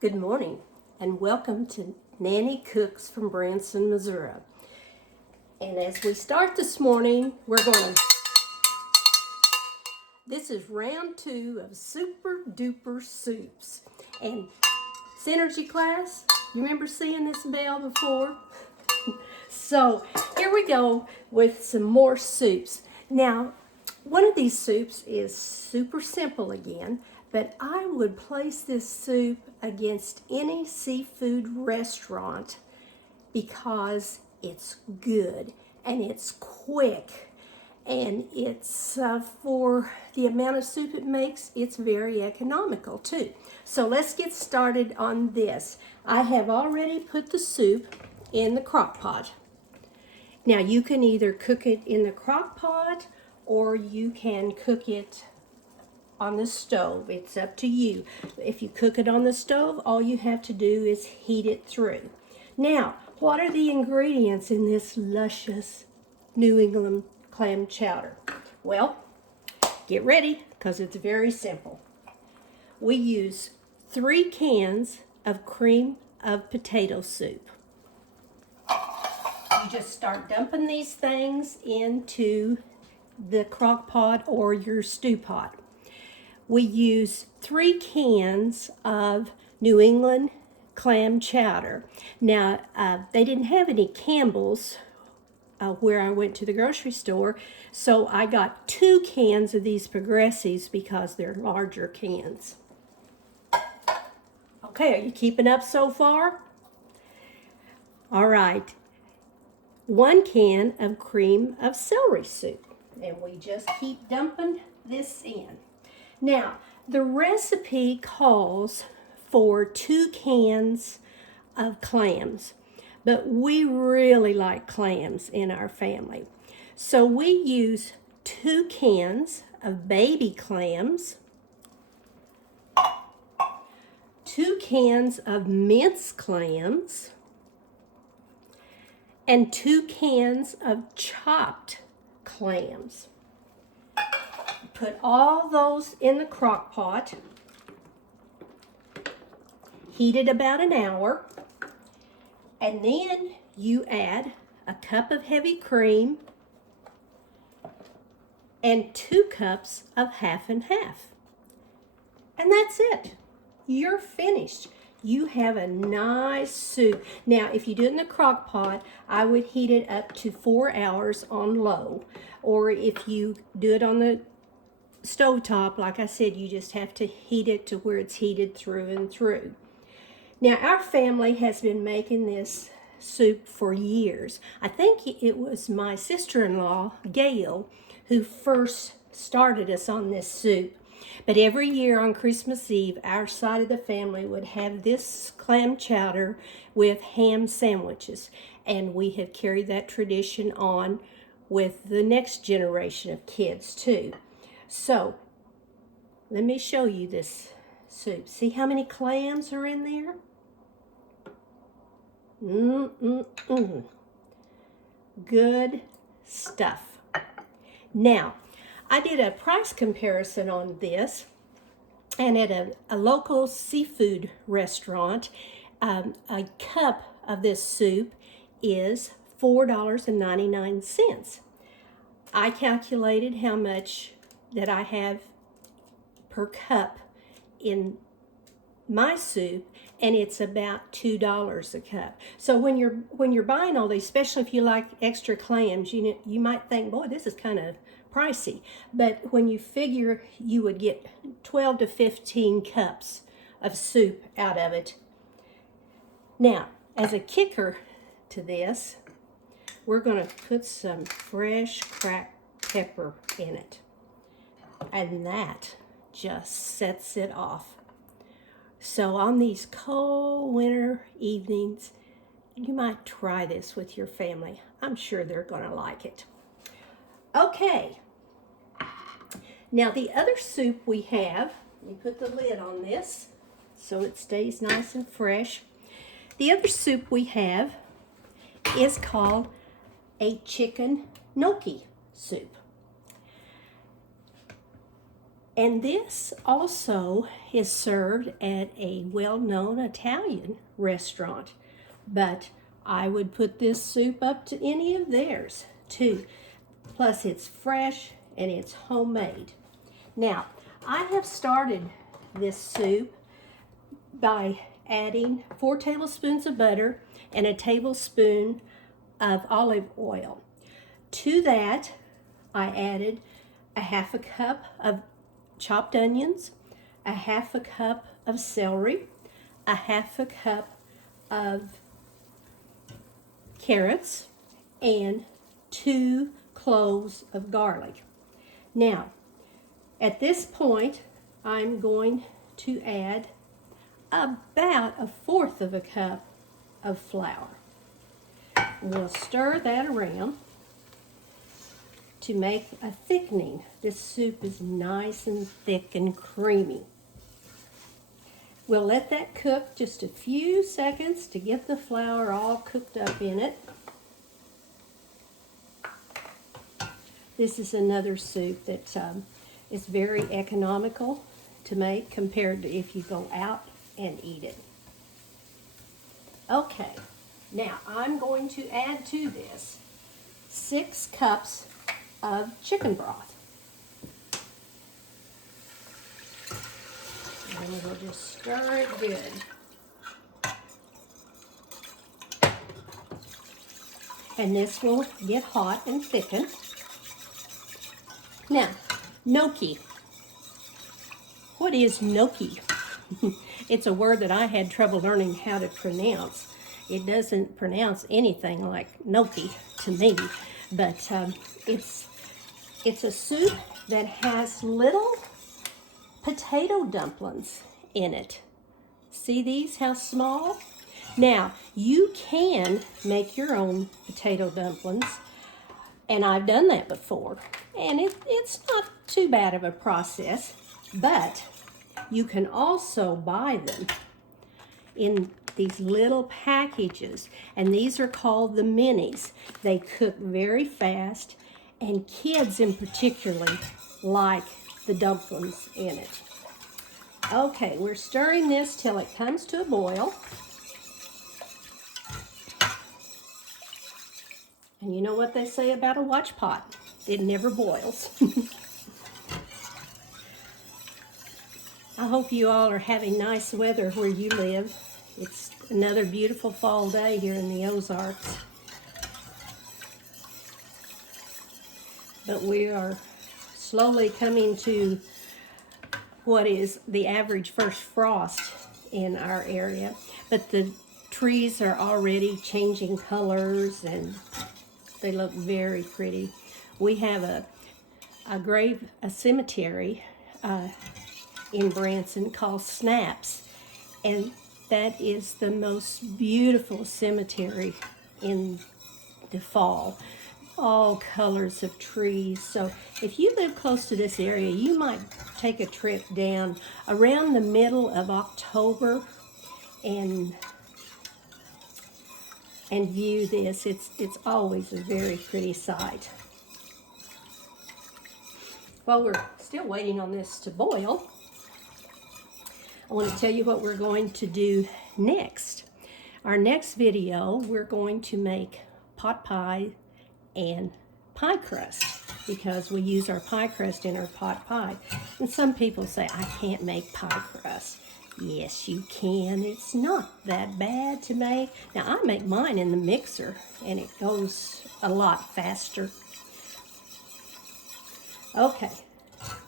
Good morning and welcome to Nanny Cooks from Branson, Missouri. And as we start this morning, this is round 2 of Super Duper soups. And Synergy class, you remember seeing this bell before? So here we go with some more soups. Now, one of these soups is super simple again, but I would place this soup against any seafood restaurant because it's good and it's quick and it's for the amount of soup it makes, it's very economical too. So let's get started on this. I have already put the soup in the crock pot. Now you can either cook it in the crock pot or you can cook it on the stove. It's up to you. If you cook it on the stove, all you have to do is heat it through. Now, what are the ingredients in this luscious New England clam chowder? Well, get ready because it's very simple. We use 3 cans of cream of potato soup. You just start dumping these things into the crock pot or your stew pot. We use 3 cans of New England clam chowder. Now, they didn't have any Campbell's where I went to the grocery store, so I got 2 cans of these Progressives because they're larger cans. Okay, are you keeping up so far? All right, 1 can of cream of celery soup, and we just keep dumping this in. Now, the recipe calls for 2 cans of clams, but we really like clams in our family. So we use 2 cans of baby clams, 2 cans of minced clams, and 2 cans of chopped clams. Put all those in the crock pot, heat it about an hour, and then you add a cup of heavy cream and 2 cups of half and half. And that's it. You're finished. You have a nice soup. Now, if you do it in the crock pot, I would heat it up to 4 hours on low. Or if you do it on the stovetop, like I said, you just have to heat it to where it's heated through and through. Now, our family has been making this soup for years. I think it was my sister-in-law, Gail, who first started us on this soup. But every year on Christmas Eve, our side of the family would have this clam chowder with ham sandwiches. And we have carried that tradition on with the next generation of kids too. So, let me show you this soup. See how many clams are in there? Good stuff. Now, I did a price comparison on this, and at a local seafood restaurant, a cup of this soup is $4.99. I calculated how much that I have per cup in my soup, and it's about $2 a cup. So when you're buying all these, especially if you like extra clams, you might think, boy, this is kind of pricey. But when you figure you would get 12 to 15 cups of soup out of it. Now, as a kicker to this, we're going to put some fresh cracked pepper in it. And that just sets it off. So on these cold winter evenings, you might try this with your family. I'm sure they're going to like it. Okay. Now the other soup we have, let me put the lid on this so it stays nice and fresh. The other soup we have is called a chicken gnocchi soup. And this also is served at a well-known Italian restaurant, but I would put this soup up to any of theirs too. Plus it's fresh and it's homemade. Now, I have started this soup by adding 4 tablespoons of butter and a tablespoon of olive oil. To that, I added a 1/2 cup of chopped onions, a 1/2 cup of celery, a 1/2 cup of carrots, and 2 cloves of garlic. Now, at this point, I'm going to add about 1/4 of a cup of flour. We'll stir that around to make a thickening. This soup is nice and thick and creamy. We'll let that cook just a few seconds to get the flour all cooked up in it. This is another soup that is very economical to make compared to if you go out and eat it. Okay, now I'm going to add to this 6 cups of chicken broth. And we'll just stir it good. And this will get hot and thicken. Now, gnocchi. What is gnocchi? It's a word that I had trouble learning how to pronounce. It doesn't pronounce anything like gnocchi to me, but it's a soup that has little potato dumplings in it. See these, how small? Now, you can make your own potato dumplings, and I've done that before, and it's not too bad of a process, but you can also buy them in these little packages, and these are called the minis. They cook very fast, and kids in particular like the dumplings in it. Okay, we're stirring this till it comes to a boil. And you know what they say about a watch pot? It never boils. I hope you all are having nice weather where you live. It's another beautiful fall day here in the Ozarks. But we are slowly coming to what is the average first frost in our area. But the trees are already changing colors and they look very pretty. We have a cemetery in Branson called Snaps, and that is the most beautiful cemetery in the fall. All colors of trees. So if you live close to this area, you might take a trip down around the middle of October and view this. It's always a very pretty sight. While we're still waiting on this to boil, I want to tell you what we're going to do next. Our next video, we're going to make pot pie and pie crust, because we use our pie crust in our pot pie. And some people say, I can't make pie crust. Yes, you can. It's not that bad to make. Now, I make mine in the mixer, and it goes a lot faster. Okay,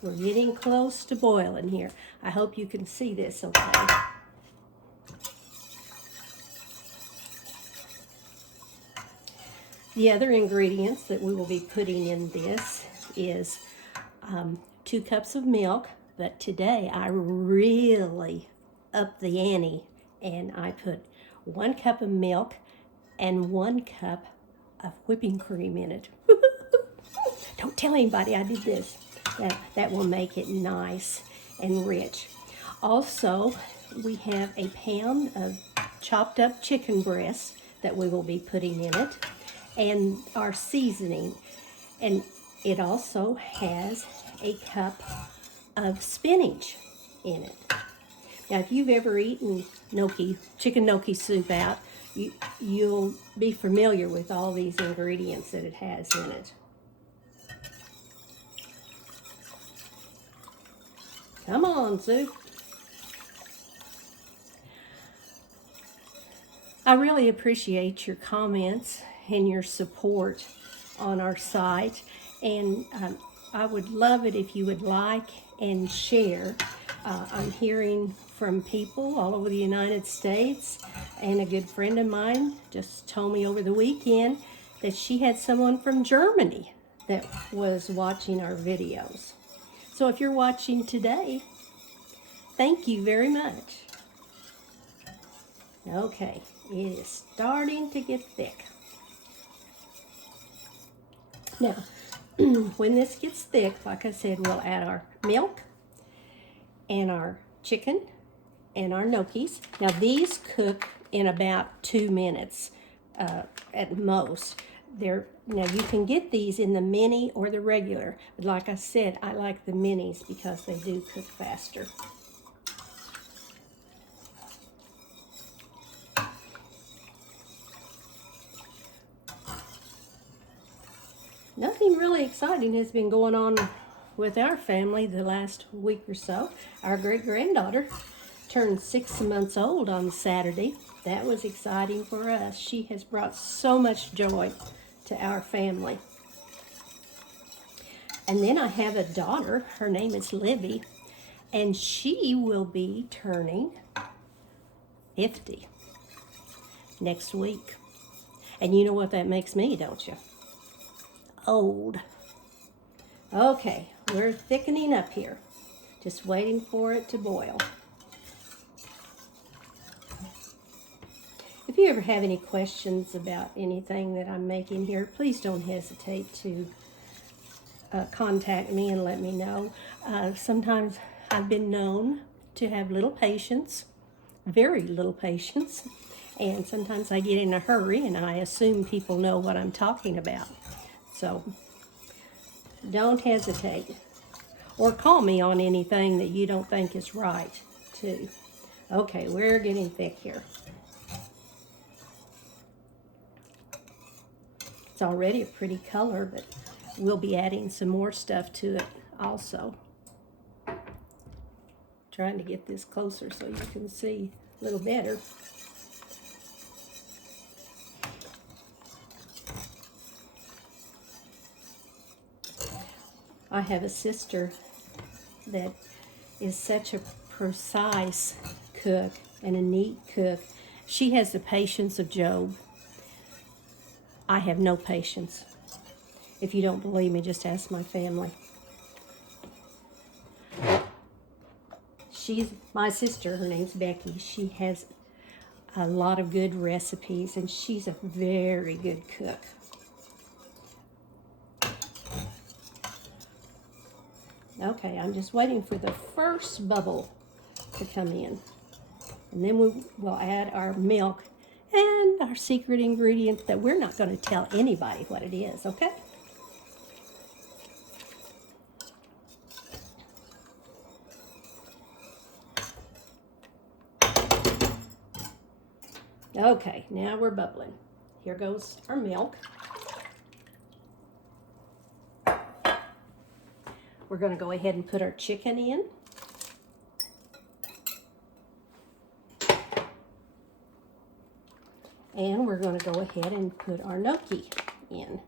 we're getting close to boiling here. I hope you can see this okay. The other ingredients that we will be putting in this is 2 cups of milk, but today I really upped the ante and I put 1 cup of milk and 1 cup of whipping cream in it. Don't tell anybody I did this. That will make it nice and rich. Also, we have a pound of chopped up chicken breasts that we will be putting in it, and our seasoning. And it also has a cup of spinach in it. Now, if you've ever eaten gnocchi, chicken gnocchi soup out, you'll be familiar with all these ingredients that it has in it. Come on, soup. I really appreciate your comments and your support on our site, and I would love it if you would like and share. I'm hearing from people all over the United States, and a good friend of mine just told me over the weekend that she had someone from Germany that was watching our videos. So if you're watching today, thank you very much. Okay, it is starting to get thick. Now, when this gets thick, like I said, we'll add our milk and our chicken and our gnocchis. Now, these cook in about 2 minutes at most. Now, you can get these in the mini or the regular, but like I said, I like the minis because they do cook faster. Nothing really exciting has been going on with our family the last week or so. Our great-granddaughter turned 6 months old on Saturday. That was exciting for us. She has brought so much joy to our family. And then I have a daughter. Her name is Libby, and she will be turning 50 next week. And you know what that makes me, don't you? Old. Okay, we're thickening up here. Just waiting for it to boil. If you ever have any questions about anything that I'm making here, please don't hesitate to contact me and let me know. Sometimes I've been known to have little patience, very little patience, and sometimes I get in a hurry and I assume people know what I'm talking about. So don't hesitate, or call me on anything that you don't think is right too. Okay, we're getting thick here. It's already a pretty color, but we'll be adding some more stuff to it also. Trying to get this closer so you can see a little better. I have a sister that is such a precise cook and a neat cook. She has the patience of Job. I have no patience. If you don't believe me, just ask my family. My sister, her name's Becky. She has a lot of good recipes, and she's a very good cook. Okay, I'm just waiting for the first bubble to come in. And then we'll add our milk and our secret ingredient that we're not going to tell anybody what it is, okay? Okay, now we're bubbling. Here goes our milk. We're going to go ahead and put our chicken in. And we're going to go ahead and put our gnocchi in.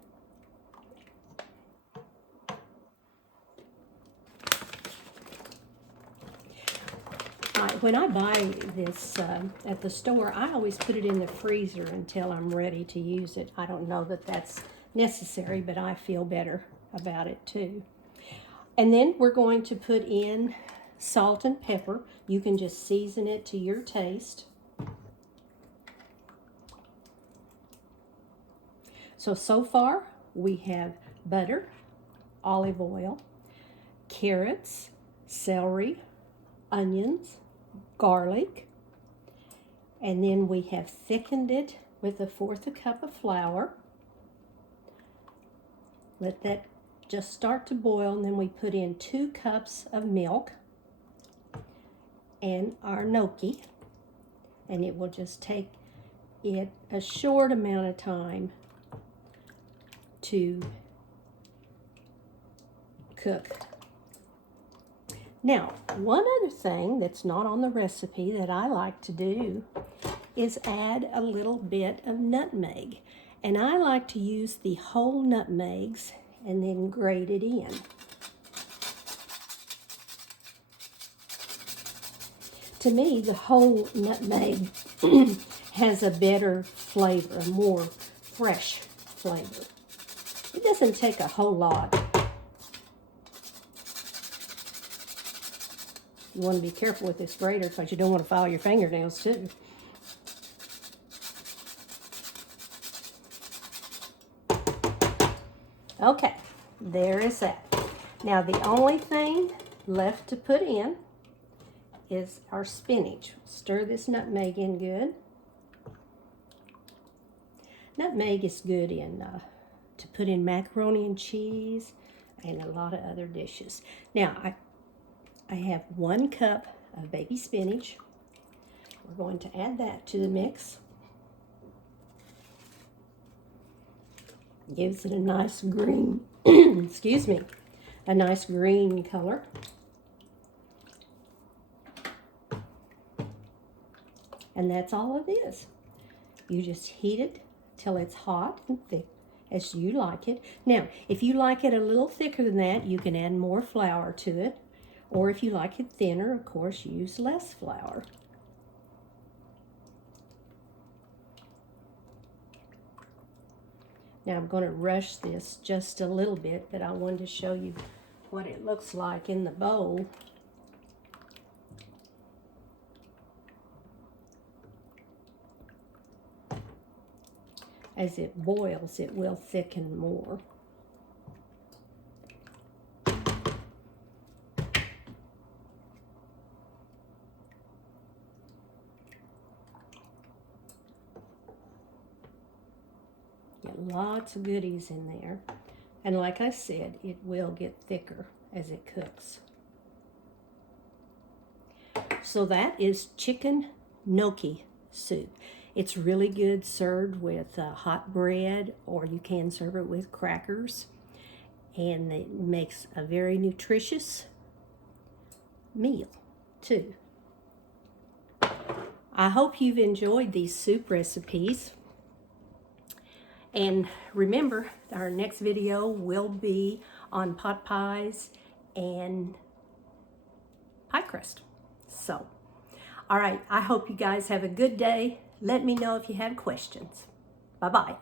When I buy this at the store, I always put it in the freezer until I'm ready to use it. I don't know that that's necessary, but I feel better about it too. And then we're going to put in salt and pepper. You can just season it to your taste. So far we have butter, olive oil, carrots, celery, onions, garlic, and then we have thickened it with 1/4 cup of flour. Let that just start to boil, and then we put in 2 cups of milk and our gnocchi, and it will just take it a short amount of time to cook. Now, one other thing that's not on the recipe that I like to do is add a little bit of nutmeg. And I like to use the whole nutmegs and then grate it in. To me, the whole nutmeg has a better flavor, a more fresh flavor. It doesn't take a whole lot. You want to be careful with this grater because you don't want to file your fingernails too. Okay, there is that. Now the only thing left to put in is our spinach. Stir this nutmeg in good. Nutmeg is good in to put in macaroni and cheese and a lot of other dishes. Now I have 1 cup of baby spinach. We're going to add that to the mix. Gives it a nice green, excuse me, a nice green color. And that's all it is. You just heat it till it's hot and thick as you like it. Now, if you like it a little thicker than that, you can add more flour to it. Or if you like it thinner, of course, use less flour. Now I'm going to rush this just a little bit, but I wanted to show you what it looks like in the bowl. As it boils, it will thicken more. Get lots of goodies in there. And like I said, it will get thicker as it cooks. So that is chicken gnocchi soup. It's really good served with hot bread, or you can serve it with crackers. And it makes a very nutritious meal, too. I hope you've enjoyed these soup recipes. And remember, our next video will be on pot pies and pie crust. So, all right, I hope you guys have a good day. Let me know if you have questions. Bye-bye.